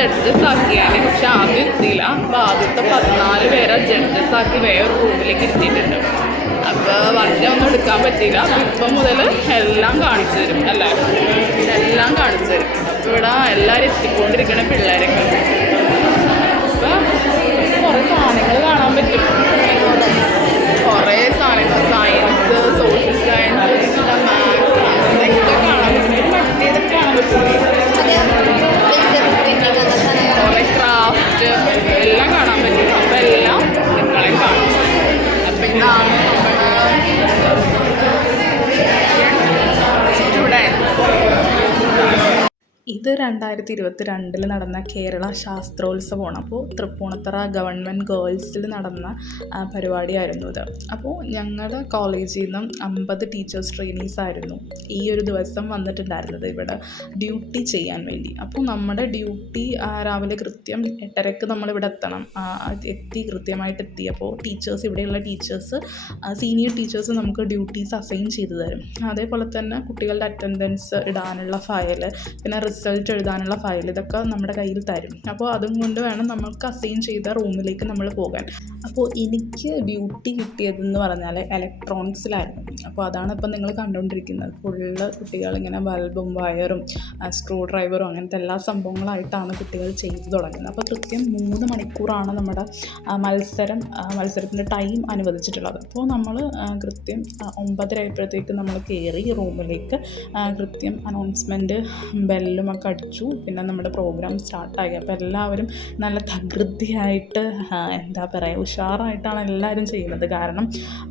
Judges ആക്കിയാണ്. പക്ഷെ ആദ്യം എത്തിയില്ല. അപ്പോൾ ആദ്യത്തെ 14 പേരെ ജഡ്ജസ് ആക്കി വേറെ റൂമിലേക്ക് ഇരുത്തിയിട്ടുണ്ട്. അപ്പോൾ വണ്ടി ഒന്നും എടുക്കാൻ പറ്റിയില്ല. അപ്പോൾ ഇപ്പം മുതൽ എല്ലാം കാണിച്ചു തരും, എല്ലാവരും എല്ലാം കാണിച്ചു തരും. അപ്പോൾ ഇവിടെ എല്ലാവരും എത്തിക്കൊണ്ടിരിക്കുന്ന പിള്ളേരൊക്കെ. അപ്പോൾ കുറേ സാധനങ്ങൾ കാണാൻ പറ്റും, കുറേ സാധനങ്ങൾ, സയൻസ്, സോഷ്യൽ സയൻസ്, മാത്സ്, അങ്ങനെയൊക്കെ കാണാൻ പറ്റും. മറ്റേതൊക്കെ കാണാൻ പറ്റും, കുറേ ക്രാഫ്റ്റ് എല്ലാം കാണാൻ പറ്റും. അപ്പം എല്ലാം നിങ്ങളെ കാണും. അപ്പം ഇതാണ് ഇത് 2022 നടന്ന കേരള ശാസ്ത്രോത്സവമാണ്. അപ്പോൾ തൃപ്പൂണിത്തറ ഗവൺമെൻറ് ഗേൾസിൽ നടന്ന പരിപാടിയായിരുന്നു ഇത്. അപ്പോൾ ഞങ്ങളുടെ കോളേജിൽ നിന്നും 50 ടീച്ചേഴ്സ് ട്രെയിനീസ് ആയിരുന്നു ഈ ഒരു ദിവസം വന്നിട്ടുണ്ടായിരുന്നത് ഇവിടെ ഡ്യൂട്ടി ചെയ്യാൻ വേണ്ടി. അപ്പോൾ നമ്മുടെ ഡ്യൂട്ടി രാവിലെ കൃത്യം 8:30 നമ്മളിവിടെ എത്തണം. കൃത്യമായിട്ട് എത്തി. അപ്പോൾ ടീച്ചേഴ്സ്, ഇവിടെയുള്ള ടീച്ചേഴ്സ്, സീനിയർ ടീച്ചേഴ്സ് നമുക്ക് ഡ്യൂട്ടീസ് അസൈൻ ചെയ്തു തരും. അതേപോലെ തന്നെ കുട്ടികളുടെ അറ്റൻഡൻസ് ഇടാനുള്ള ഫയൽ, പിന്നെ റിസൾട്ട് എഴുതാനുള്ള ഫയൽ, ഇതൊക്കെ നമ്മുടെ കയ്യിൽ തരും. അപ്പോൾ അതും കൊണ്ട് വേണം നമുക്ക് അസൈൻ ചെയ്ത റൂമിലേക്ക് നമ്മൾ പോകാൻ. അപ്പോൾ എനിക്ക് ഡ്യൂട്ടി കിട്ടിയതെന്ന് പറഞ്ഞാൽ ഇലക്ട്രോണിക്സിലായിരുന്നു. അപ്പോൾ അതാണ് ഇപ്പം നിങ്ങൾ കണ്ടുകൊണ്ടിരിക്കുന്നത്. ഫുള്ള് കുട്ടികളിങ്ങനെ ബൾബും വയറും സ്ക്രൂ ഡ്രൈവറും അങ്ങനത്തെ എല്ലാ സംഭവങ്ങളായിട്ടാണ് കുട്ടികൾ ചെയ്തു തുടങ്ങുന്നത്. അപ്പോൾ കൃത്യം 3 മണിക്കൂറാണ് നമ്മുടെ മത്സരത്തിൻ്റെ ടൈം അനുവദിച്ചിട്ടുള്ളത്. അപ്പോൾ നമ്മൾ കൃത്യം 9:30 ആയപ്പോഴത്തേക്ക് നമ്മൾ കയറി റൂമിലേക്ക്. കൃത്യം അനൗൺസ്മെൻറ്റ് ബെല്ലും ഒക്കെ അടിച്ചു. പിന്നെ നമ്മുടെ പ്രോഗ്രാം സ്റ്റാർട്ടായി. അപ്പോൾ എല്ലാവരും നല്ല തകൃതിയായിട്ട്, എന്താ പറയുക, ഉഷാറായിട്ടാണ് എല്ലാവരും ചെയ്യുന്നത്. കാരണം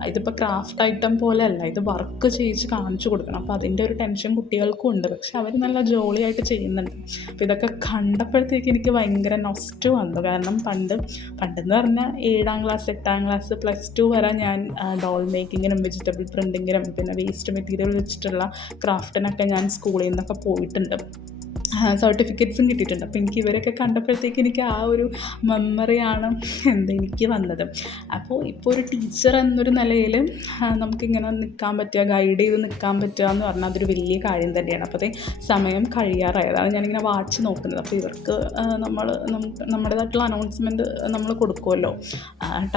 ഇതിപ്പോൾ ക്രാഫ്റ്റ് ഐറ്റം പോലെ അല്ല, ഇത് വർക്ക് ചെയ്യിച്ച് കാണിച്ചു കൊടുക്കണം. അപ്പോൾ അതിൻ്റെ ഒരു ടെൻഷൻ കുട്ടികൾക്കും ഉണ്ട്. പക്ഷെ അവർ നല്ല ജോളിയായിട്ട് ചെയ്യുന്നുണ്ട്. അപ്പോൾ ഇതൊക്കെ കണ്ടപ്പോഴത്തേക്ക് എനിക്ക് ഭയങ്കര നൊസ്റ്റു വന്നു. കാരണം പണ്ടെന്ന് പറഞ്ഞാൽ 7ാം ക്ലാസ് 8ാം ക്ലാസ് +2 വരെ ഞാൻ ഡോൾ മേക്കിങ്ങിനും വെജിറ്റബിൾ പ്രിൻറ്റിങ്ങിനും പിന്നെ വേസ്റ്റ് മെറ്റീരിയൽ വെച്ചിട്ടുള്ള ക്രാഫ്റ്റിനൊക്കെ ഞാൻ സ്കൂളിൽ നിന്നൊക്കെ പോയിട്ടുണ്ട്. സർട്ടിഫിക്കറ്റ്സും കിട്ടിയിട്ടുണ്ട്. അപ്പോൾ എനിക്ക് ഇവരൊക്കെ കണ്ടപ്പോഴത്തേക്ക് എനിക്ക് ആ ഒരു മെമ്മറിയാണ് എനിക്ക് വന്നത്. അപ്പോൾ ഇപ്പോൾ ഒരു ടീച്ചർ എന്നൊരു നിലയിൽ നമുക്കിങ്ങനെ നിൽക്കാൻ പറ്റുക, ഗൈഡ് ചെയ്ത് നിൽക്കാൻ പറ്റുക എന്ന് പറഞ്ഞാൽ അതൊരു വലിയ കാര്യം തന്നെയാണ്. അപ്പോൾ സമയം കഴിയാറായി. അതാണ് ഞാനിങ്ങനെ വാച്ച് നോക്കുന്നത്. അപ്പോൾ ഇവർക്ക് നമ്മുടേതായിട്ടുള്ള അനൗൺസ്മെൻറ്റ് നമ്മൾ കൊടുക്കുമല്ലോ,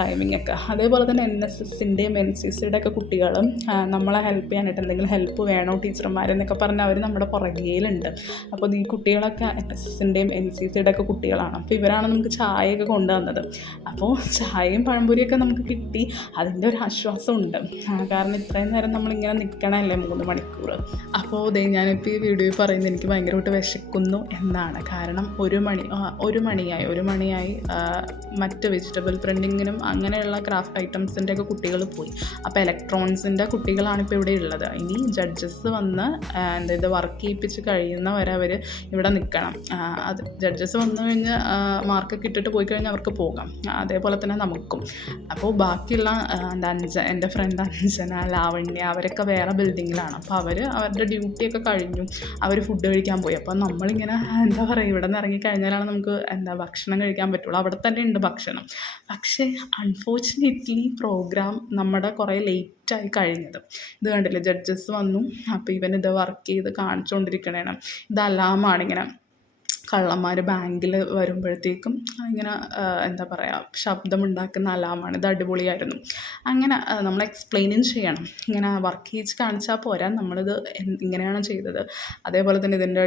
ടൈമിംഗ് ഒക്കെ. അതേപോലെ തന്നെ NSSൻ്റെയും NCCയുടെ ഒക്കെ കുട്ടികളും നമ്മളെ ഹെൽപ്പ് ചെയ്യാനായിട്ട് എന്തെങ്കിലും ഹെൽപ്പ് വേണോ ടീച്ചർമാരെന്നൊക്കെ പറഞ്ഞാൽ അവർ നമ്മുടെ പുറകിലുണ്ട്. അപ്പോൾ ഈ കുട്ടികളൊക്കെ NSSൻ്റെയും NCCയുടെ ഒക്കെ കുട്ടികളാണ്. അപ്പോൾ ഇവരാണ് നമുക്ക് ചായയൊക്കെ കൊണ്ടുവന്നത്. അപ്പോൾ ചായയും പഴംപൊരിയൊക്കെ നമുക്ക് കിട്ടി. അതിൻ്റെ ഒരു ആശ്വാസമുണ്ട്. കാരണം ഇത്രയും നേരം നമ്മളിങ്ങനെ നിൽക്കണമല്ലേ 3 മണിക്കൂർ. അപ്പോൾ ഞാനിപ്പോൾ ഈ വീഡിയോയിൽ പറയുന്നത് എനിക്ക് ഭയങ്കരമായിട്ട് വിശക്കുന്നു എന്നാണ്. കാരണം 1 മണിയായി മറ്റ് വെജിറ്റബിൾ പ്രിൻറ്റിങ്ങിനും അങ്ങനെയുള്ള ക്രാഫ്റ്റ് ഐറ്റംസിൻ്റെ ഒക്കെ കുട്ടികൾ പോയി. അപ്പോൾ ഇലക്ട്രോണിക്സിൻ്റെ കുട്ടികളാണിപ്പോൾ ഇവിടെ ഉള്ളത്. ഇനി ജഡ്ജസ് വന്ന് ഇത് വർക്ക് ചെയ്യിപ്പിച്ച് കഴിയുന്നവരെ അവർ ഇവിടെ നിൽക്കണം. അത് ജഡ്ജസ് വന്നു കഴിഞ്ഞ് മാർക്കൊക്കെ ഇട്ടിട്ട് പോയി കഴിഞ്ഞാൽ അവർക്ക് പോകാം. അതേപോലെ തന്നെ നമുക്കും. അപ്പോൾ ബാക്കിയുള്ള എൻ്റെ ഫ്രണ്ട് അഞ്ജന, ലാവണ്യ, അവരൊക്കെ വേറെ ബിൽഡിങ്ങിലാണ്. അപ്പോൾ അവരുടെ ഡ്യൂട്ടിയൊക്കെ കഴിഞ്ഞു. അവർ ഫുഡ് കഴിക്കാൻ പോയി. അപ്പോൾ നമ്മളിങ്ങനെ എന്താ പറയുക, ഇവിടെ നിന്ന് ഇറങ്ങിക്കഴിഞ്ഞാലാണ് നമുക്ക് ഭക്ഷണം കഴിക്കാൻ പറ്റുള്ളൂ. അവിടെ തന്നെ ഉണ്ട് ഭക്ഷണം. പക്ഷേ അൺഫോർച്ചുനേറ്റ്ലി പ്രോഗ്രാം നമ്മുടെ കുറേ ലേറ്റായി കഴിഞ്ഞത്. ഇത് കണ്ടില്ലേ, ജഡ്ജസ് വന്നു. അപ്പോൾ ഇവനിത് വർക്ക് ചെയ്ത് കാണിച്ചുകൊണ്ടിരിക്കണേണ്. ഇത് അലാമാണിങ്ങനെ കള്ളന്മാർ ബാങ്കിൽ വരുമ്പോഴത്തേക്കും ഇങ്ങനെ എന്താ പറയുക ശബ്ദമുണ്ടാക്കുന്ന അലാമാണ്. ഇത് അടിപൊളിയായിരുന്നു. അങ്ങനെ നമ്മൾ എക്സ്പ്ലെയിനും ചെയ്യണം. ഇങ്ങനെ വർക്ക് ചെയ്ത് കാണിച്ചാൽ പോരാ, നമ്മളിത് ഇങ്ങനെയാണ് ചെയ്തത്. അതേപോലെ തന്നെ ഇതിൻ്റെ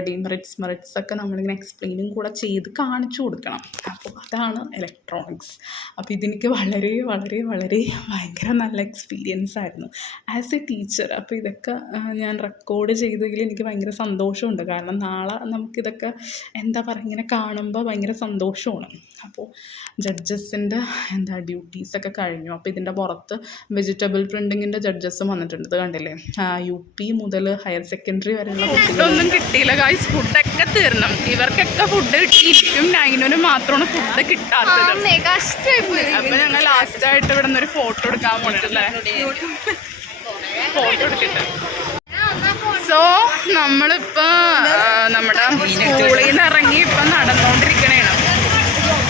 മെറിറ്റ്സ് ഒക്കെ നമ്മളിങ്ങനെ എക്സ്പ്ലെയിനും കൂടെ ചെയ്ത് കാണിച്ചു കൊടുക്കണം. അപ്പോൾ അതാണ് ഇലക്ട്രോണിക്സ്. അപ്പോൾ ഇതെനിക്ക് വളരെ വളരെ വളരെ ഭയങ്കര നല്ല എക്സ്പീരിയൻസ് ആയിരുന്നു ആസ് എ ടീച്ചർ. അപ്പോൾ ഇതൊക്കെ ഞാൻ റെക്കോർഡ് ചെയ്തതിൽ എനിക്ക് ഭയങ്കര സന്തോഷമുണ്ട്. കാരണം നാളെ നമുക്കിതൊക്കെ എന്താ പറയുക ഇങ്ങനെ കാണുമ്പോൾ ഭയങ്കര സന്തോഷമാണ്. അപ്പോൾ ജഡ്ജസിൻ്റെ ഡ്യൂട്ടീസൊക്കെ കഴിഞ്ഞു. അപ്പോൾ ഇതിൻ്റെ പുറത്ത് വെജിറ്റബിൾ പ്രിൻറ്റിങ്ങിൻ്റെ ജഡ്ജസും വന്നിട്ടുണ്ട്. ഇത് കണ്ടില്ലേ, UP മുതൽ ഹയർ സെക്കൻഡറി വരെയുള്ള ഫുഡൊന്നും കിട്ടിയില്ല ഗൈസ്. ഫുഡൊക്കെ തീർന്നു. ഇവർക്കൊക്കെ ഫുഡ് കിട്ടിയിരിക്കും, 9 മാത്രമാണ് ഫുഡ് കിട്ടാത്തത്. അപ്പോൾ ഞങ്ങൾ ലാസ്റ്റായിട്ട് ഇവിടെ നിന്നൊരു ഫോട്ടോ എടുക്കാൻ പോയിട്ടല്ലേ, ഫോട്ടോ എടുത്തിട്ട്. സോ നമ്മളിപ്പോൾ നമ്മുടെ സ്കൂളിൽ നിന്ന് ഇറങ്ങി ഇപ്പം നടന്നുകൊണ്ടിരിക്കണേണ്.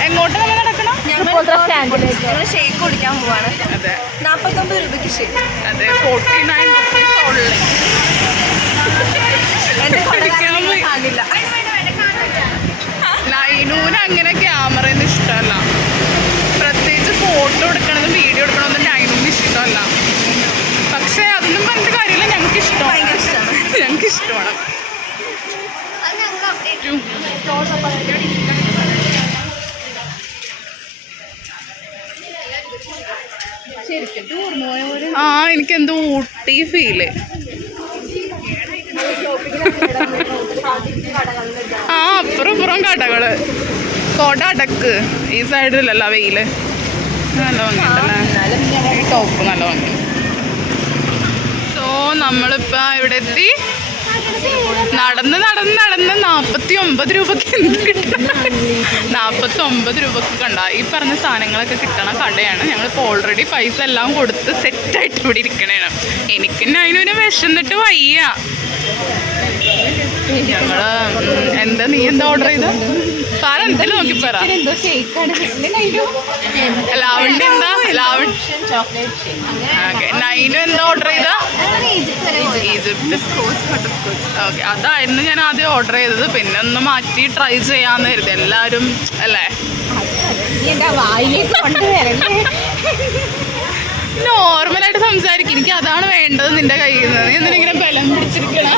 എങ്ങോട്ട് നമ്മൾ നടക്കണം? ഞങ്ങൾ ഷേക്ക് കുടിക്കാൻ പോവാണ്. അതെ, 49 രൂപയ്ക്ക് ഷേക്ക്. അതെ, 49 റുപ്പീസ് ഉള്ളു. നൈനൂന് അങ്ങനെ ക്യാമറയൊന്നും ഇഷ്ടമല്ല, പ്രത്യേകിച്ച് ഫോട്ടോ എടുക്കണതും വീഡിയോ എടുക്കണതും നൈനൊന്നും ഇഷ്ടമല്ല. പക്ഷേ അതൊന്നും പറഞ്ഞിട്ട് കാര്യമില്ല, ഞങ്ങൾക്ക് ഇഷ്ടമാണ്. ഞങ്ങൾക്ക് ഇഷ്ടമാണ്. എനിക്കെന്തോ ഊട്ടി ഫീല്. അപ്പുറം കടകള്. കോട അടക്ക് ഈ സൈഡിലല്ല വെയില്. നല്ല ഭംഗിയുണ്ടല്ലേ, ഈ ടോപ്പ് നല്ല ഭംഗി. സോ നമ്മളിപ്പോ ഇവിടെ എത്തി. നടന്ന് 49 രൂപക്ക് എന്ത് കിട്ടണം? 49 രൂപക്ക് കണ്ട ഈ പറഞ്ഞ സാധനങ്ങളൊക്കെ കിട്ടണ കടയാണ്. ഞങ്ങളിപ്പോൾ ഓൾറെഡി പൈസ എല്ലാം കൊടുത്ത് സെറ്റായിട്ട് ഇവിടെ ഇരിക്കണേണ്. എനിക്ക് അതിനൊരു വിശന്നിട്ട് വയ്യ. ഞങ്ങള് നീ എന്താ ഓർഡർ ചെയ്ത? പറ, എന്തെങ്കിലും നോക്കി പറ. ലാവണ്യ എന്താ? ഓക്കെ, നൈനു എന്താ ഓർഡർ ചെയ്ത? ഈജിപ്ത് ഓക്കെ, അതായിരുന്നു ഞാൻ ആദ്യം ഓർഡർ ചെയ്തത്. പിന്നെ ഒന്ന് മാറ്റി ട്രൈ ചെയ്യാന്ന് കരുതി. എല്ലാവരും അല്ലേ നോർമലായിട്ട് സംസാരിക്കും. എനിക്ക് അതാണ് വേണ്ടത് നിന്റെ കയ്യിൽ നിന്ന്. നീ എന്തിനിങ്ങനെ ബലം പിടിച്ചിരിക്കണ?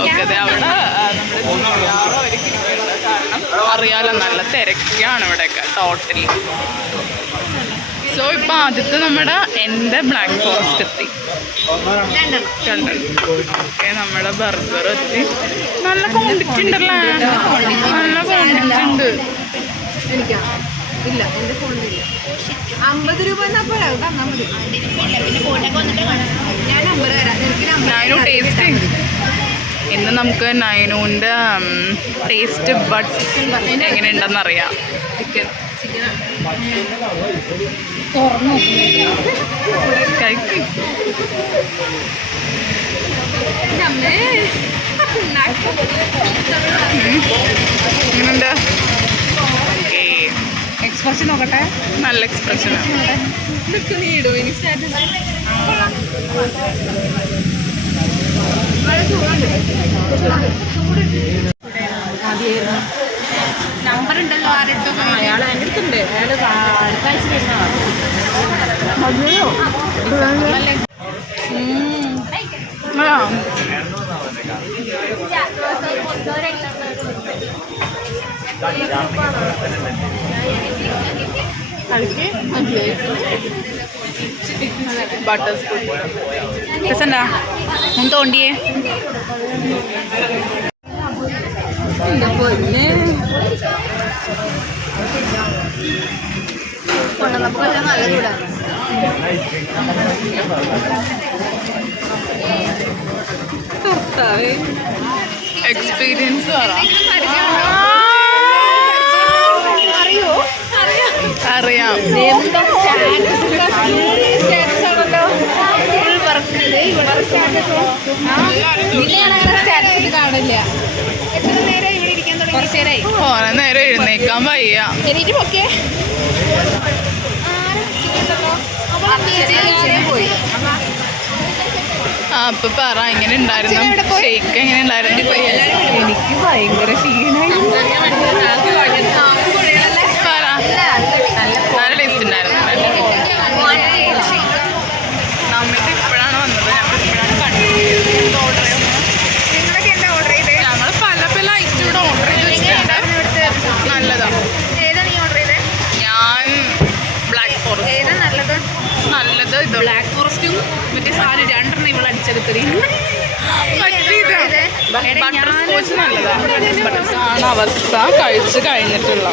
ഓക്കെ, അതെ അവിടെ കാരണം അറിയാലോ നല്ല തിരക്കാണ് ഇവിടെയൊക്കെ ടോട്ടലി. സോ ഇപ്പം ആദ്യത്തെ എൻ്റെ ബ്ലാക്ക് ഫോറസ്റ്റ് എത്തി. ഓക്കെ, നമ്മുടെ ബർഗർ എത്തി. നല്ല ക്വാണ്ടിറ്റി ഉണ്ടല്ലേ, നല്ല ക്വാണ്ടിറ്റി ഉണ്ട്. ടേസ്റ്റ് ഇന്ന് നമുക്ക് നൈനൂൻ്റെ ടേസ്റ്റ് ബഡ് എങ്ങനെയുണ്ടെന്ന് അറിയാം. എങ്ങനെയുണ്ട്? എക്സ്പ്രഷൻ നോക്കട്ടെ. നല്ല എക്സ്പ്രഷനാണ്. നമ്പർ ഉണ്ടല്ലോ, അയാൾ എൻ്റെ അടുത്തുണ്ട്. അയാൾ അടുത്താഴ്ച ബട്ടർ രസണ്ടാ ഒന്ന് തോണ്ടിയേ. പൊന്നെ കൊണ്ടുവന്നപ്പോൾ നല്ല ചൂടാണ്. എക്സ്പീരിയൻസ് അറിയാം. കാണില്ല. എത്ര നേരം ഇവിടെ ഇരിക്കാൻ തുടങ്ങി? കുറച്ച് നേരമായി. കുറെ നേരം എഴുന്നേക്കാൻ വയ്യ. എനിക്ക് പൊക്കെ പോയി. അപ്പൊ പറ, എങ്ങനെ ഉണ്ടായിരുന്നു ഷേക്ക്? എങ്ങനെ ഉണ്ടായിരുന്നു? എനിക്ക് ഭയങ്കര ക്ഷീണമായി. പറ, നല്ല ടേസ്റ്റ് ഉണ്ടായിരുന്നു. നമ്മൾക്ക് ഇപ്പോഴാണ് വന്നത്, ഞങ്ങൾ ഇപ്പോഴാണ് കണ്ടത്. ഓർഡർ നിങ്ങളൊക്കെ എന്താ ഓർഡർ ചെയ്തത്? ഞങ്ങൾ പല ഐറ്റം ഇവിടെ ഓർഡർ ചെയ്ത് വെച്ചിട്ടുണ്ട്. നല്ലതാണ്. ഏതാണ് ഈ ഓർഡർ ചെയ്തത്? ഞാൻ ബ്ലാക്ക് ഫോറസ്റ്റ്. ഏതാ നല്ലത്? നല്ലത് ഇത് ബ്ലാക്ക് ഫോറസ്റ്റും മറ്റേ സാധനം രണ്ടെണ്ണം ഇവിടെ അടിച്ചെടുത്തത്. ബട്ടർ സ്കോച്ച് നല്ലതാണ്. അവസ്ഥ കഴിച്ച് കഴിഞ്ഞിട്ടുള്ള.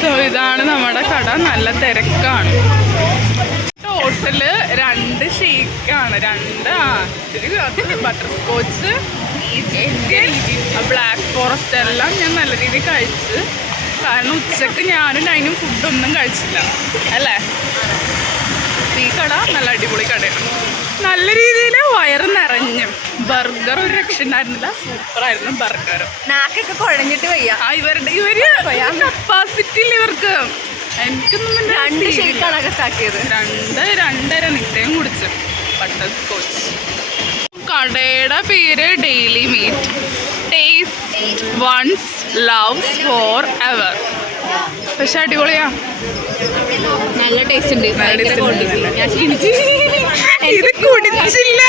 സോ ഇതാണ് നമ്മുടെ കട. നല്ല തിരക്കാണ്. Total 2 ഷേക്കാണ്. 2 butter scotch, black forest എല്ലാം ഞാൻ നല്ല രീതിയിൽ കഴിച്ച്. കാരണം ഉച്ചക്ക് ഞാനും അതിനും ഫുഡൊന്നും കഴിച്ചില്ല അല്ലേ. ഈ കട നല്ല അടിപൊളി കടയാണ്. നല്ല രീതിയിൽ വയറ് നിറഞ്ഞു. ബർഗർ ഒരു രക്ഷ ഉണ്ടായിരുന്നില്ല, സൂപ്പറായിരുന്നു ബർഗർ. നാക്കൊക്കെ കുഴഞ്ഞിട്ട് വയ്യ. ഇവര് കപ്പാസിറ്റി ഇവർക്ക്. എനിക്കൊന്നും 2 ഷേക്കാണ് അകത്താക്കിയത്. 2.5 നിട്ടയും കുടിച്ചു ബട്ടർ സ്കോച്ച്. കടയുടെ പേര് daily meat. Taste once loves forever എവർ. പക്ഷെ അടിപൊളിയാ, നല്ല ടേസ്റ്റ് ഉണ്ട്. നല്ല taste ഉണ്ട്. ഞാൻ ക്ഷീണിച്ചു. ഇത് കുടിച്ചില്ല.